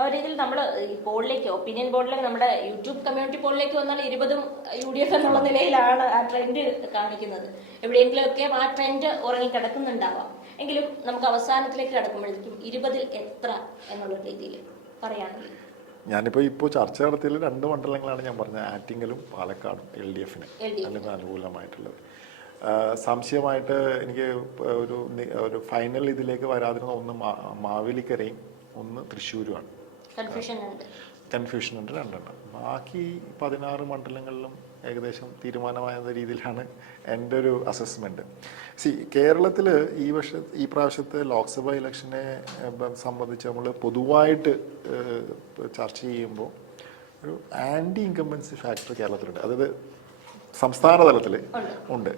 ആ രീതിയിൽ നമ്മൾ ഈ പോളിലേക്ക് ഒപ്പീനിയൻ പോളിലേക്ക് നമ്മുടെ യൂട്യൂബ് കമ്മ്യൂണിറ്റി പോളിലേക്ക് വന്നാൽ ഇരുപതും യു ഡി എഫ് എന്നുള്ള നിലയിലാണ് ആ ട്രെൻഡ് കാണിക്കുന്നത്. എവിടെയെങ്കിലുമൊക്കെ ആ ട്രെൻഡ് ഉറങ്ങി കിടക്കുന്നുണ്ടാവാം എങ്കിലും നമുക്ക് അവസാനത്തിലേക്ക് കിടക്കുമ്പോഴേക്കും ഇരുപതിൽ എത്ര എന്നുള്ള രീതിയിൽ പറയുകയാണെങ്കിൽ ഞാനിപ്പോൾ ഇപ്പോ ചർച്ച നടത്തിയതിൽ രണ്ട് മണ്ഡലങ്ങളാണ് ഞാൻ പറഞ്ഞത്. ആറ്റിങ്ങലും പാലക്കാടും എൽ ഡി എഫിന് അല്ലെങ്കിൽ അനുകൂലമായിട്ടുള്ളത്. സംശയമായിട്ട് എനിക്ക് ഒരു ഒരു ഫൈനൽ ഇതിലേക്ക് വരാതിരുന്ന ഒന്ന് മാവേലിക്കരയും ഒന്ന് തൃശ്ശൂരുമാണ്. കൺഫ്യൂഷൻ ഉണ്ട്. രണ്ടെണ്ണം. ബാക്കി പതിനാറ് മണ്ഡലങ്ങളിലും ഏകദേശം തീരുമാനമായ രീതിയിലാണ് എന്റെ ഒരു അസസ്മെന്റ് സി കേരളത്തിൽ ഈ വർഷ ഈ പ്രാവശ്യത്തെ ലോക്സഭാ ഇലക്ഷനെ സംബന്ധിച്ച് നമ്മൾ പൊതുവായിട്ട് ചർച്ച ചെയ്യുമ്പോൾ ഒരു ആന്റി ഇൻകമ്പൻസി ഫാക്ടർ കേരളത്തിലുണ്ട്. അതായത് സംസ്ഥാന തലത്തിൽ ഉണ്ട്.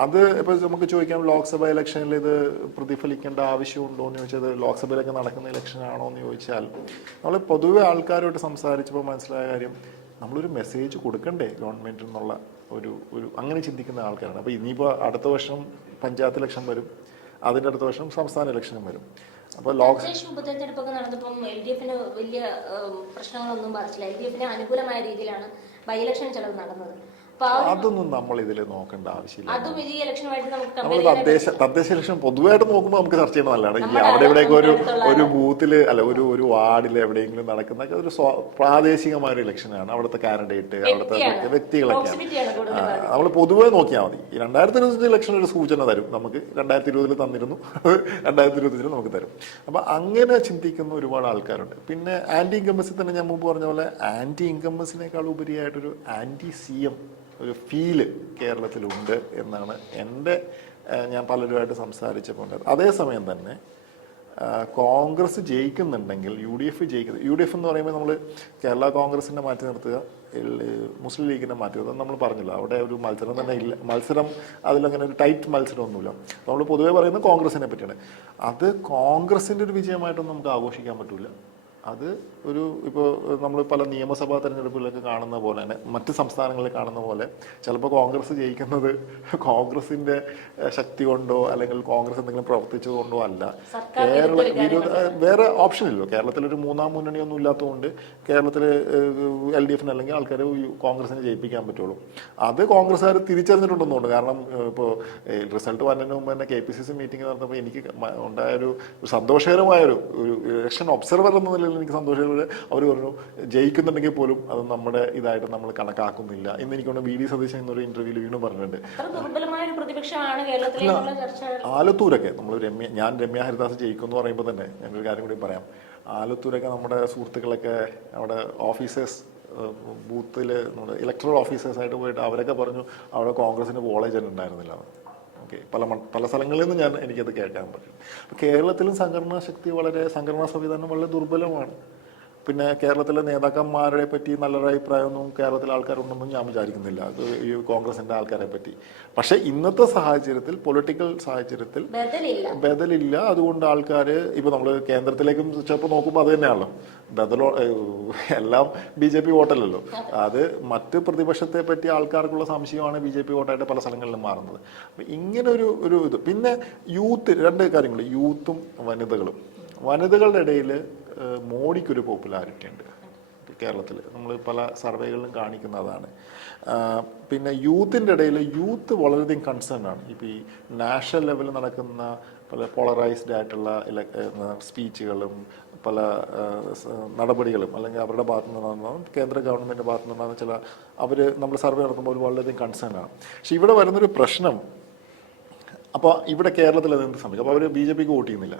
അത് ഇപ്പോൾ നമുക്ക് ചോദിക്കാം ലോക്സഭ ഇലക്ഷനിൽ ഇത് പ്രതിഫലിക്കേണ്ട ആവശ്യമുണ്ടോ എന്ന് ചോദിച്ചത് ലോക്സഭയിലൊക്കെ നടക്കുന്ന ഇലക്ഷൻ ആണോ എന്ന് ചോദിച്ചാൽ നമ്മൾ പൊതുവെ ആൾക്കാരുമായിട്ട് സംസാരിച്ചപ്പോൾ മനസ്സിലായ കാര്യം നമ്മളൊരു മെസ്സേജ് കൊടുക്കണ്ടേ ഗവൺമെന്റിൽ നിന്നുള്ള ഒരു ഒരു അങ്ങനെ ചിന്തിക്കുന്ന ആൾക്കാരാണ്. അപ്പോൾ ഇനിയിപ്പോൾ അടുത്ത വർഷം പഞ്ചായത്ത് ഇലക്ഷൻ വരും അതിന്റെ അടുത്ത വർഷം സംസ്ഥാന ഇലക്ഷനും വരും. അപ്പോൾ ലോക്സഭ ഉപതെരഞ്ഞെടുപ്പൊക്കെ നടന്നപ്പം എൽ ഡി എഫിന് വലിയ പ്രശ്നങ്ങളൊന്നും ബാധിച്ചില്ല. എൽ ഡി എഫിന് അനുകൂലമായ രീതിയിലാണ് ബൈ ഇലക്ഷൻ ചിലവ് നടന്നത്. അതൊന്നും നമ്മൾ ഇതിൽ നോക്കേണ്ട ആവശ്യമില്ല. നമ്മൾ തദ്ദേശ തദ്ദേശ ഇലക്ഷൻ പൊതുവായിട്ട് നോക്കുമ്പോൾ നമുക്ക് ചർച്ച ചെയ്യണം നല്ലതാണ്. ഈ അവിടെ ഇവിടെയൊക്കെ ഒരു ഒരു ബൂത്തിൽ അല്ല ഒരു ഒരു വാർഡിൽ എവിടെയെങ്കിലും നടക്കുന്ന ഒരു പ്രാദേശികമായ ഒരു ഇലക്ഷനാണ്. അവിടുത്തെ കാൻഡിഡേറ്റ് അവിടുത്തെ വ്യക്തികളൊക്കെ വ്യക്തികളൊക്കെയാണ്. നമ്മൾ പൊതുവെ നോക്കിയാൽ മതി. ഈ രണ്ടായിരത്തി ഇരുപത്തഞ്ച് ഇലക്ഷൻ ഒരു സൂചന തരും. നമുക്ക് രണ്ടായിരത്തി ഇരുപതിൽ തന്നിരുന്നു. രണ്ടായിരത്തി ഇരുപത്തഞ്ചിൽ നമുക്ക് തരും. അപ്പൊ അങ്ങനെ ചിന്തിക്കുന്ന ഒരുപാട് ആൾക്കാരുണ്ട്. പിന്നെ ആന്റി ഇൻകംബസിൽ തന്നെ ഞാൻ മുമ്പ് പറഞ്ഞ പോലെ ആന്റി ഇൻകംബസിനേക്കാൾ ഉപരിയായിട്ടൊരു ആന്റി സി എം ഒരു ഫീൽ കേരളത്തിലുണ്ട് എന്നാണ് എന്റെ ഞാൻ പലരുമായിട്ട് സംസാരിച്ചപ്പോൾ അതേസമയം തന്നെ കോൺഗ്രസ് ജയിക്കുന്നുണ്ടെങ്കിൽ യു ഡി എഫ് ജയിക്കുന്നത് യു ഡി എഫ് എന്ന് പറയുമ്പോൾ നമ്മൾ കേരള കോൺഗ്രസിനെ മാറ്റി നിർത്തുക മുസ്ലിം ലീഗിനെ മാറ്റി നിർത്തുക നമ്മൾ പറഞ്ഞില്ല. അവിടെ ഒരു മത്സരം തന്നെ ഇല്ല. മത്സരം അതിലങ്ങനെ ഒരു ടൈറ്റ് മത്സരമൊന്നുമില്ല. നമ്മൾ പൊതുവേ പറയുന്നത് കോൺഗ്രസിനെ പറ്റിയാണ്. അത് കോൺഗ്രസിന്റെ ഒരു വിജയമായിട്ടൊന്നും നമുക്ക് ആഘോഷിക്കാൻ പറ്റില്ല അത് ഒരു ഇപ്പോൾ നമ്മൾ പല നിയമസഭാ തെരഞ്ഞെടുപ്പുകളിലൊക്കെ കാണുന്ന പോലെ തന്നെ മറ്റ് സംസ്ഥാനങ്ങളിൽ കാണുന്ന പോലെ ചിലപ്പോൾ കോൺഗ്രസ് ജയിക്കുന്നത് കോൺഗ്രസിന്റെ ശക്തി കൊണ്ടോ അല്ലെങ്കിൽ കോൺഗ്രസ് എന്തെങ്കിലും പ്രവർത്തിച്ചത് കൊണ്ടോ അല്ല. കേരള വിരോധ വേറെ ഓപ്ഷൻ ഇല്ലല്ലോ. കേരളത്തിൽ ഒരു മൂന്നാം മുന്നണിയൊന്നും ഇല്ലാത്തതുകൊണ്ട് കേരളത്തിൽ എൽ ഡി എഫിന് അല്ലെങ്കിൽ ആൾക്കാർ കോൺഗ്രസിനെ ജയിപ്പിക്കാൻ പറ്റുള്ളൂ. അത് കോൺഗ്രസ്സുകാർ തിരിച്ചറിഞ്ഞിട്ടുണ്ടെന്നുണ്ട്. കാരണം ഇപ്പോൾ റിസൾട്ട് വന്നതിന് മുമ്പ് തന്നെ K P C C meeting നടന്നപ്പോൾ എനിക്ക് ഉണ്ടായൊരു സന്തോഷകരമായൊരു ഒരു ഒരു സന്തോഷകരമായ ഒരു ഒരു ഇലക്ഷൻ ഒബ്സർവർ എന്ന നിലയിൽ എനിക്ക് സന്തോഷകരമായ അവർ പറഞ്ഞു ജയിക്കുന്നുണ്ടെങ്കിൽ പോലും അത് നമ്മുടെ ഇതായിട്ട് നമ്മൾ കണക്കാക്കുന്നില്ല. എന്ന് എനിക്ക് വി. ഡി. സതീശൻ എന്നൊരു ഇന്റർവ്യൂവിൽ വീണു പറഞ്ഞിട്ടുണ്ട്. ആലത്തൂരൊക്കെ നമ്മൾ രമ്യ ഞാൻ രമ്യ ഹരിദാസ് ജയിക്കും എന്ന് പറയുമ്പോൾ തന്നെ ഞാനൊരു കാര്യം കൂടി പറയാം. ആലത്തൂരൊക്കെ നമ്മുടെ സുഹൃത്തുക്കളൊക്കെ അവിടെ ഓഫീസേഴ്സ് ബൂത്തിൽ നമ്മുടെ ഇലക്ട്രൽ ഓഫീസേഴ്സായിട്ട് പോയിട്ട് അവരൊക്കെ പറഞ്ഞു അവിടെ കോൺഗ്രസിന് കോളേജ് ഉണ്ടായിരുന്നില്ല. ഓക്കെ. പല പല സ്ഥലങ്ങളിൽ നിന്ന് ഞാൻ എനിക്കത് കേൾക്കാൻ പറ്റും. കേരളത്തിലും സംഘടനാ ശക്തി വളരെ സംഘടനാ സംവിധാനം വളരെ ദുർബലമാണ്. പിന്നെ കേരളത്തിലെ നേതാക്കന്മാരെ പറ്റി നല്ലൊരു അഭിപ്രായമൊന്നും കേരളത്തിലെ ആൾക്കാരുണ്ടെന്നും ഞാൻ വിചാരിക്കുന്നില്ല. അത് ഈ കോൺഗ്രസിന്റെ ആൾക്കാരെ പറ്റി. പക്ഷേ ഇന്നത്തെ സാഹചര്യത്തിൽ പൊളിറ്റിക്കൽ സാഹചര്യത്തിൽ ബദലില്ല. അതുകൊണ്ട് ആൾക്കാർ ഇപ്പോൾ നമ്മൾ കേന്ദ്രത്തിലേക്കും ചിലപ്പോൾ നോക്കുമ്പോൾ അത് തന്നെയാണല്ലോ. ബദലോ എല്ലാം ബി ജെ പി വോട്ടല്ലല്ലോ. അത് മറ്റ് പ്രതിപക്ഷത്തെ പറ്റി ആൾക്കാർക്കുള്ള സംശയമാണ് ബി ജെ പി വോട്ടായിട്ട് പല സ്ഥലങ്ങളിലും മാറുന്നത്. അപ്പം ഇങ്ങനെ ഒരു ഒരു ഇത്. പിന്നെ യൂത്ത് രണ്ട് കാര്യങ്ങൾ യൂത്തും വനിതകളും. വനിതകളുടെ ഇടയിൽ മോഡിക്കൊരു പോപ്പുലാരിറ്റി ഉണ്ട് കേരളത്തിൽ. നമ്മൾ പല സർവേകളിലും കാണിക്കുന്ന അതാണ് പിന്നെ യൂത്തിന്റെ ഇടയിൽ യൂത്ത് വളരെയധികം കൺസേൺ ആണ്. ഇപ്പോൾ ഈ നാഷണൽ ലെവലിൽ നടക്കുന്ന പല പോളറൈസ്ഡ് ആയിട്ടുള്ള സ്പീച്ചുകളും പല നടപടികളും അല്ലെങ്കിൽ അവരുടെ ഭാഗത്തു നിന്നാണ് കേന്ദ്ര ഗവൺമെന്റ് ഭാഗത്തു നിന്നാണ് ചില അവർ നമ്മൾ സർവേ നടത്തുമ്പോൾ വളരെയധികം കൺസേൺ ആണ്. പക്ഷെ ഇവിടെ വരുന്നൊരു പ്രശ്നം അപ്പോൾ ഇവിടെ കേരളത്തിൽ അതെന്ത് സംഭവിക്കും? അപ്പോൾ അവർ ബി ജെ പിക്ക് വോട്ട് ചെയ്യുന്നില്ല.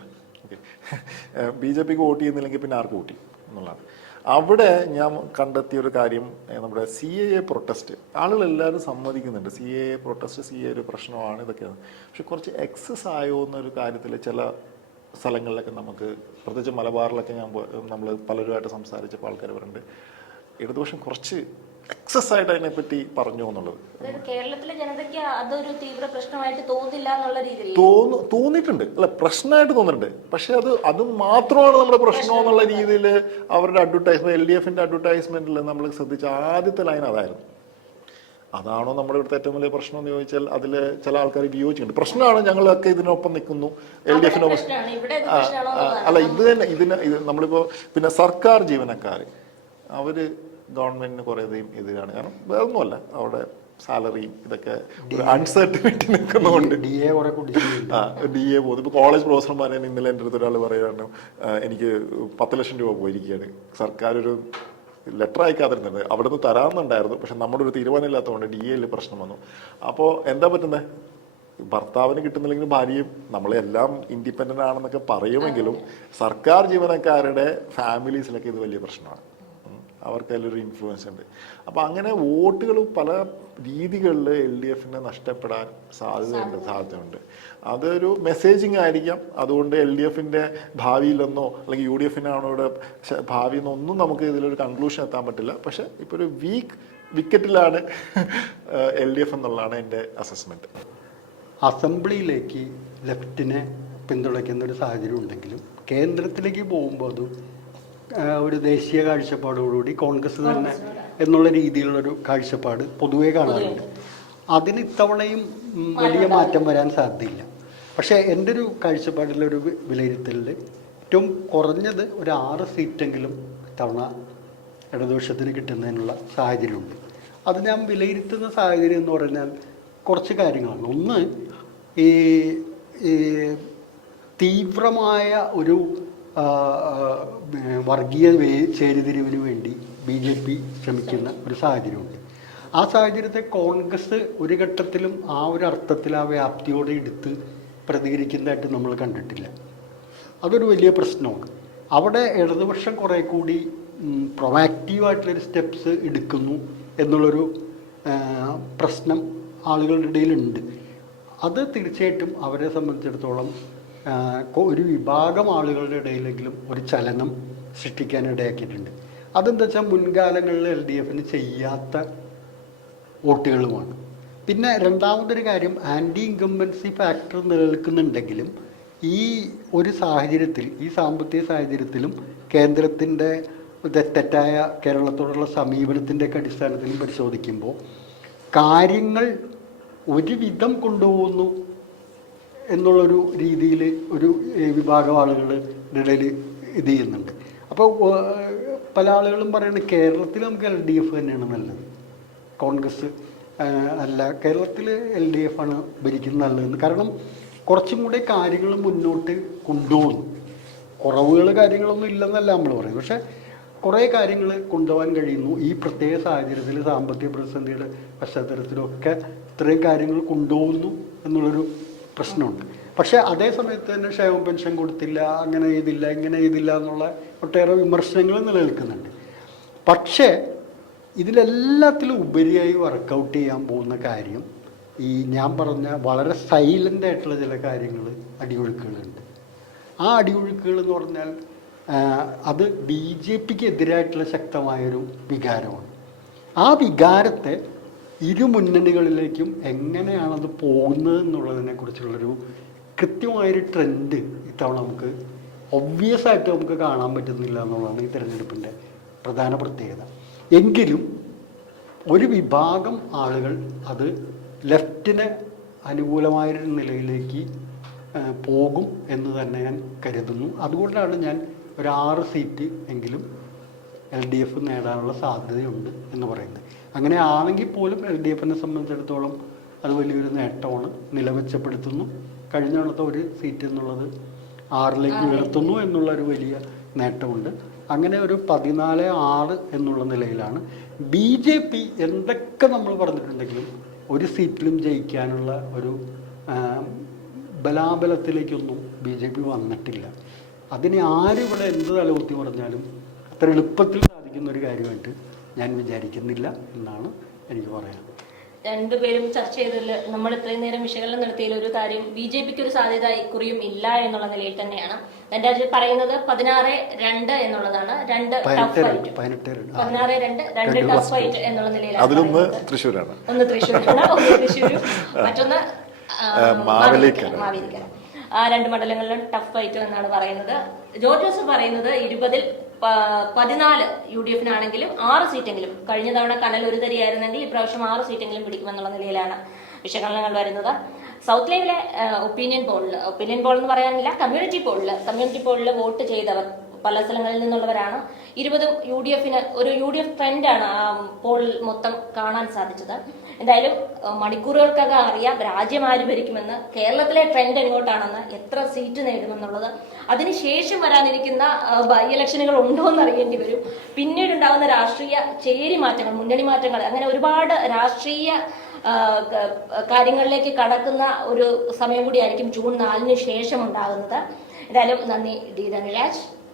ബി ജെ പിക്ക് വോട്ട് ചെയ്യുന്നില്ലെങ്കിൽ പിന്നെ ആർക്ക് വോട്ട് ചെയ്യും എന്നുള്ളതാണ് അവിടെ ഞാൻ കണ്ടെത്തിയ ഒരു കാര്യം നമ്മുടെ സി എ എ പ്രൊട്ടസ്റ്റ്. ആളുകൾ എല്ലാവരും സമ്മതിക്കുന്നുണ്ട്. C A A protest C A ഒരു പ്രശ്നമാണ് ഇതൊക്കെയാണ്. പക്ഷെ കുറച്ച് എക്സസ് ആയോ എന്നൊരു കാര്യത്തിൽ ചില സ്ഥലങ്ങളിലൊക്കെ നമുക്ക് പ്രത്യേകിച്ച് മലബാറിലൊക്കെ ഞാൻ നമ്മൾ പലരുമായിട്ട് സംസാരിച്ചപ്പോൾ ആൾക്കാർ പറയുന്നുണ്ട് ഇടതുപക്ഷം കുറച്ച് എക്സസ് ആയിട്ട് അതിനെപ്പറ്റി പറഞ്ഞു എന്നുള്ളത്. കേരളത്തിലെ ജനതയ്ക്ക് അതൊരു തീവ്ര പ്രശ്നമായിട്ട് തോന്നില്ല എന്നുള്ള രീതിയിൽ. തോന്നു തോന്നിയിട്ടുണ്ട്. അല്ല പ്രശ്നമായിട്ട് തോന്നുന്നുണ്ട് പക്ഷെ അത് അത് മാത്രമാണ് നമ്മുടെ പ്രശ്നം എന്നുള്ള രീതിയിൽ അവരുടെ അഡ്വർടൈസ്മെന്റ് എൽ ഡി എഫിന്റെ അഡ്വർടൈസ്മെന്റിൽ നമ്മൾ ശ്രദ്ധിച്ച ആദ്യത്തെ ലൈൻ അതായിരുന്നു. അതാണോ നമ്മുടെ ഇവിടുത്തെ ഏറ്റവും വലിയ പ്രശ്നം എന്ന് ചോദിച്ചാൽ അതിൽ ചില ആൾക്കാർ വിയോജിക്കുന്നുണ്ട്. പ്രശ്നമാണ് ഞങ്ങളൊക്കെ ഇതിനൊപ്പം നിൽക്കുന്നു. എൽ ഡി എഫിനൊപ്പം അല്ല ഇത് തന്നെ ഇതിന് നമ്മളിപ്പോൾ നമ്മളിപ്പോ പിന്നെ സർക്കാർ ജീവനക്കാർ അവർ ഗവൺമെന്റിന് കുറേയധികം എതിരാണ് കാരണം വേറെ ഒന്നുമല്ല അവിടെ സാലറിയും ഇതൊക്കെ ഒരു അൺസർട്ടിനിറ്റി നിൽക്കുന്നതുകൊണ്ട്. ഡി എ കുറെ ആ ഡി എ പോകുന്നു. ഇപ്പൊ കോളേജ് പ്രൊഫസർമാരെ ഇന്നലെ എന്റെ അടുത്ത് ഒരാൾ പറയുകയാണ് എനിക്ക് പത്ത് ലക്ഷം രൂപ പോയിരിക്കുകയാണ്. സർക്കാർ ഒരു ലെറ്റർ അയക്കാതിരുന്നത്. അവിടെ നിന്ന് തരാമെന്നുണ്ടായിരുന്നു. പക്ഷെ നമ്മുടെ ഒരു തീരുമാനമില്ലാത്തതുകൊണ്ട് ഡി എയിൽ പ്രശ്നം വന്നു. അപ്പോൾ എന്താ പറ്റുന്നത് ഭർത്താവിന് കിട്ടുന്നില്ലെങ്കിൽ ഭാര്യയും നമ്മളെല്ലാം ഇൻഡിപെൻഡന്റ് ആണെന്നൊക്കെ പറയുമെങ്കിലും സർക്കാർ ജീവനക്കാരുടെ ഫാമിലീസിലൊക്കെ ഇത് വലിയ പ്രശ്നമാണ്. അവർക്ക് അതിലൊരു ഇൻഫ്ലുവൻസ് ഉണ്ട്. അപ്പോൾ അങ്ങനെ വോട്ടുകൾ പല രീതികളിൽ എൽ ഡി എഫിനെ നഷ്ടപ്പെടാൻ സാധ്യതയുണ്ട് സാധ്യതയുണ്ട്. അതൊരു മെസ്സേജിങ് ആയിരിക്കാം. അതുകൊണ്ട് എൽ ഡി എഫിന്റെ ഭാവിയിലെന്നോ അല്ലെങ്കിൽ യു ഡി എഫിനാണോ ഇവിടെ ഭാവി എന്നൊന്നും നമുക്ക് ഇതിലൊരു കൺക്ലൂഷൻ എത്താൻ പറ്റില്ല. പക്ഷേ ഇപ്പോൾ ഒരു വീക്ക് വിക്കറ്റിലാണ് എൽ ഡി എഫ് എന്നുള്ളതാണ് എന്റെ അസസ്മെന്റ് അസംബ്ലിയിലേക്ക് ലെഫ്റ്റിനെ പിന്തുണയ്ക്കുന്ന ഒരു സാഹചര്യം ഉണ്ടെങ്കിലും കേന്ദ്രത്തിലേക്ക് പോകുമ്പോൾ അത് ഒരു ദേശീയ കാഴ്ചപ്പാടോടുകൂടി കോൺഗ്രസ് തന്നെ എന്നുള്ള രീതിയിലുള്ളൊരു കാഴ്ചപ്പാട് പൊതുവേ കാണാറുണ്ട്. അതിന് ഇത്തവണയും വലിയ മാറ്റം വരാൻ സാധ്യതയില്ല. പക്ഷേ എന്റെ ഒരു കാഴ്ചപ്പാടിലൊരു വിലയിരുത്തലിൽ ഏറ്റവും കുറഞ്ഞത് ഒരു ആറ് സീറ്റെങ്കിലും ഇത്തവണ ഇടതുപക്ഷത്തിന് കിട്ടുന്നതിനുള്ള സാഹചര്യമുണ്ട്. അത് ഞാൻ വിലയിരുത്തുന്ന സാഹചര്യം എന്ന് പറഞ്ഞാൽ കുറച്ച് കാര്യങ്ങളാണ്. ഒന്ന് ഈ തീവ്രമായ ഒരു വർഗീയ ചേരിതിരിവിന് വേണ്ടി ബി ജെ പി ശ്രമിക്കുന്ന ഒരു സാഹചര്യമുണ്ട്. ആ സാഹചര്യത്തെ കോൺഗ്രസ് ഒരു ഘട്ടത്തിലും ആ ഒരു അർത്ഥത്തിൽ ആ വ്യാപ്തിയോടെ എടുത്ത് പ്രതികരിക്കുന്നതായിട്ട് നമ്മൾ കണ്ടിട്ടില്ല. അതൊരു വലിയ പ്രശ്നമാണ്. അവിടെ ഇടതുപക്ഷം കുറേ കൂടി പ്രൊവാക്റ്റീവായിട്ടുള്ളൊരു സ്റ്റെപ്സ് എടുക്കുന്നു എന്നുള്ളൊരു പ്രശ്നം ആളുകളുടെ ഇടയിലുണ്ട്. അത് തീർച്ചയായിട്ടും അവരെ സംബന്ധിച്ചിടത്തോളം ഒരു വിഭാഗം ആളുകളുടെ ഇടയിലെങ്കിലും ഒരു ചലനം സൃഷ്ടിക്കാൻ ഇടയാക്കിയിട്ടുണ്ട്. അതെന്താ വെച്ചാൽ മുൻകാലങ്ങളിൽ എൽ ഡി എഫിന് ചെയ്യാത്ത വോട്ടുകളുമാണ്. പിന്നെ രണ്ടാമതൊരു കാര്യം ആന്റി ഇൻകംബൻസി ഫാക്ടർ നിലനിൽക്കുന്നുണ്ടെങ്കിലും ഈ ഒരു സാഹചര്യത്തിൽ ഈ സാമ്പത്തിക സാഹചര്യത്തിലും കേന്ദ്രത്തിന്റെ തെറ്റായ കേരളത്തോടുള്ള സമീപനത്തിന്റെയൊക്കെ അടിസ്ഥാനത്തിൽ പരിശോധിക്കുമ്പോൾ കാര്യങ്ങൾ ഒരുവിധം കൊണ്ടുപോകുന്നു എന്നുള്ളൊരു രീതിയിൽ ഒരു വിഭാഗം ആളുകളുടെ ഇടയിൽ ഇത് ചെയ്യുന്നുണ്ട്. അപ്പോൾ പല ആളുകളും പറയുന്നത് കേരളത്തിൽ നമുക്ക് എൽ ഡി എഫ് തന്നെയാണ് നല്ലത്. കോൺഗ്രസ് അല്ല കേരളത്തിൽ എൽ ഡി എഫ് ആണ് ഭരിക്കുന്നത് നല്ലതെന്ന്. കാരണം കുറച്ചും കൂടെ കാര്യങ്ങൾ മുന്നോട്ട് കൊണ്ടുപോകുന്നു. കുറവുകൾ കാര്യങ്ങളൊന്നും ഇല്ലെന്നല്ല നമ്മൾ പറയും പക്ഷേ കുറേ കാര്യങ്ങൾ കൊണ്ടുപോകാൻ കഴിയുന്നു. ഈ പ്രത്യേക സാഹചര്യത്തിൽ സാമ്പത്തിക പ്രതിസന്ധിയുടെ പശ്ചാത്തലത്തിലൊക്കെ ഇത്രയും കാര്യങ്ങൾ കൊണ്ടുപോകുന്നു എന്നുള്ളൊരു പ്രശ്നമുണ്ട്. പക്ഷേ അതേ സമയത്ത് തന്നെ ക്ഷേമ പെൻഷൻ കൊടുത്തില്ല അങ്ങനെ ചെയ്തില്ല ഇങ്ങനെ ചെയ്തില്ല എന്നുള്ള ഒട്ടേറെ വിമർശനങ്ങൾ നിലനിൽക്കുന്നുണ്ട്. പക്ഷേ ഇതിലെല്ലാത്തിലും ഉപരിയായി വർക്കൗട്ട് ചെയ്യാൻ പോകുന്ന കാര്യം ഈ ഞാൻ പറഞ്ഞ വളരെ സൈലന്റ് ആയിട്ടുള്ള ചില കാര്യങ്ങൾ അടിയൊഴുക്കുകളുണ്ട്. ആ അടിയൊഴുക്കുകൾ എന്ന് പറഞ്ഞാൽ അത് ബി ജെ പിക്ക് എതിരായിട്ടുള്ള ശക്തമായൊരു വികാരമാണ്. ആ വികാരത്തെ ഇരു മുന്നണികളിലേക്കും എങ്ങനെയാണത് പോകുന്നത് എന്നുള്ളതിനെ കുറിച്ചുള്ളൊരു കൃത്യമായൊരു ട്രെൻഡ് ഇത്തവണ നമുക്ക് ഒബ്വിയസ് ആയിട്ട് നമുക്ക് കാണാൻ പറ്റുന്നില്ല എന്നുള്ളതാണ് ഈ തിരഞ്ഞെടുപ്പിന്റെ പ്രധാന പ്രത്യേകത. എങ്കിലും ഒരു വിഭാഗം ആളുകൾ അത് ലെഫ്റ്റിന് അനുകൂലമായൊരു നിലയിലേക്ക് പോകും എന്ന് തന്നെ ഞാൻ കരുതുന്നു. അതുകൊണ്ടാണ് ഞാൻ ഒരു ആറ് സീറ്റ് എങ്കിലും എൽ ഡി എഫ് നേടാനുള്ള സാധ്യതയുണ്ട് എന്ന് പറയുന്നത്. അങ്ങനെ ആണെങ്കിൽ പോലും എൽ ഡി എഫിനെ സംബന്ധിച്ചിടത്തോളം അത് വലിയൊരു നേട്ടമാണ് നിലമെച്ചപ്പെടുത്തുന്നു കഴിഞ്ഞ തവണത്തെ ഒരു സീറ്റ് എന്നുള്ളത് ആറിലേക്ക് ഉയർത്തുന്നു എന്നുള്ള ഒരു വലിയ നേട്ടമുണ്ട്. അങ്ങനെ ഒരു പതിനാല് ആറ് എന്നുള്ള നിലയിലാണ്. ബി ജെ പി എന്തൊക്കെ നമ്മൾ പറഞ്ഞിട്ടുണ്ടെങ്കിലും ഒരു സീറ്റിലും ജയിക്കാനുള്ള ഒരു ബലാബലത്തിലേക്കൊന്നും ബി ജെ പി വന്നിട്ടില്ല. അതിന് ആരിവിടെ എന്ത് തലകുത്തി പറഞ്ഞാലും അത്ര എളുപ്പത്തിൽ സാധിക്കുന്ന ഒരു കാര്യമായിട്ട് ഞാൻ വിചാരിക്കുന്നില്ല എന്നാണ് എനിക്ക് പറയാൻ രണ്ടുപേരും ചർച്ച ചെയ്തതിൽ നമ്മൾ ഇത്രയും നേരം വിശകലനം നടത്തിയതിൽ ഒരു കാര്യം ബി ജെ പിക്ക് ഒരു സാധ്യത ഇക്കുറിയും ഇല്ല എന്നുള്ള നിലയിൽ തന്നെയാണ്. എന്റെ രാജ്യം പറയുന്നത് പതിനാറ് രണ്ട് എന്നുള്ളതാണ്. രണ്ട് ടഫ് ഫൈറ്റ്. പതിനാറ് രണ്ട് രണ്ട് ടഫ്. ഫൈറ്റ് എന്നുള്ള നിലയിലാണ് അതിലൊന്ന് തൃശ്ശൂരാണ്. ഒന്ന് തൃശ്ശൂരാണ് ഒന്ന് തൃശ്ശൂരും മറ്റൊന്ന് മാവേലിക്കര. മാവേലിക്കര. ആ രണ്ട് മണ്ഡലങ്ങളിലും ടഫ് ഫൈറ്റ് എന്നാണ് പറയുന്നത്. ജോർജ് ജോസഫ് പറയുന്നത് ഇരുപതിൽ പതിനാല് യു ഡി എഫിനാണെങ്കിലും ആറ് സീറ്റെങ്കിലും കഴിഞ്ഞ തവണ കനൽ ഒരു തരിയായിരുന്നെങ്കിൽ ഇപ്രാവശ്യം ആറ് സീറ്റെങ്കിലും പിടിക്കുമെന്നുള്ള നിലയിലാണ് വിശകലനങ്ങൾ വരുന്നത്. സൗത്ത് ലൈവിലെ ഒപ്പീനിയൻ പോളിൽ ഒപ്പീനിയൻ പോൾ എന്ന് പറയാനില്ല കമ്മ്യൂണിറ്റി പോളിൽ കമ്മ്യൂണിറ്റി പോളിൽ വോട്ട് ചെയ്തവർ പല സ്ഥലങ്ങളിൽ നിന്നുള്ളവരാണ്. ഇരുപതും യു ഡി എഫിന് ഒരു യു ഡി എഫ് ട്രെൻഡാണ് ആ പോൾ മൊത്തം കാണാൻ സാധിച്ചത്. എന്തായാലും മണിക്കൂറുകൾക്കൊക്കെ മണിക്കൂറുകൾക്കകം അറിയാം രാജ്യം ആര് ഭരിക്കുമെന്ന്. കേരളത്തിലെ ട്രെൻഡ് എങ്ങോട്ടാണെന്ന് എത്ര സീറ്റ് നേടുമെന്നുള്ളത്. അതിനുശേഷം വരാനിരിക്കുന്ന ബൈ ഇലക്ഷനുകൾ ഉണ്ടോ എന്ന് അറിയേണ്ടി വരും. പിന്നീടുണ്ടാകുന്ന രാഷ്ട്രീയ ചേരി മാറ്റങ്ങൾ മുന്നണി മാറ്റങ്ങൾ അങ്ങനെ ഒരുപാട് രാഷ്ട്രീയ കാര്യങ്ങളിലേക്ക് കടക്കുന്ന ഒരു സമയം കൂടിയായിരിക്കും ജൂൺ നാലിന് ശേഷം ഉണ്ടാകുന്നത്. എന്തായാലും നന്ദി D. Dhanaraj.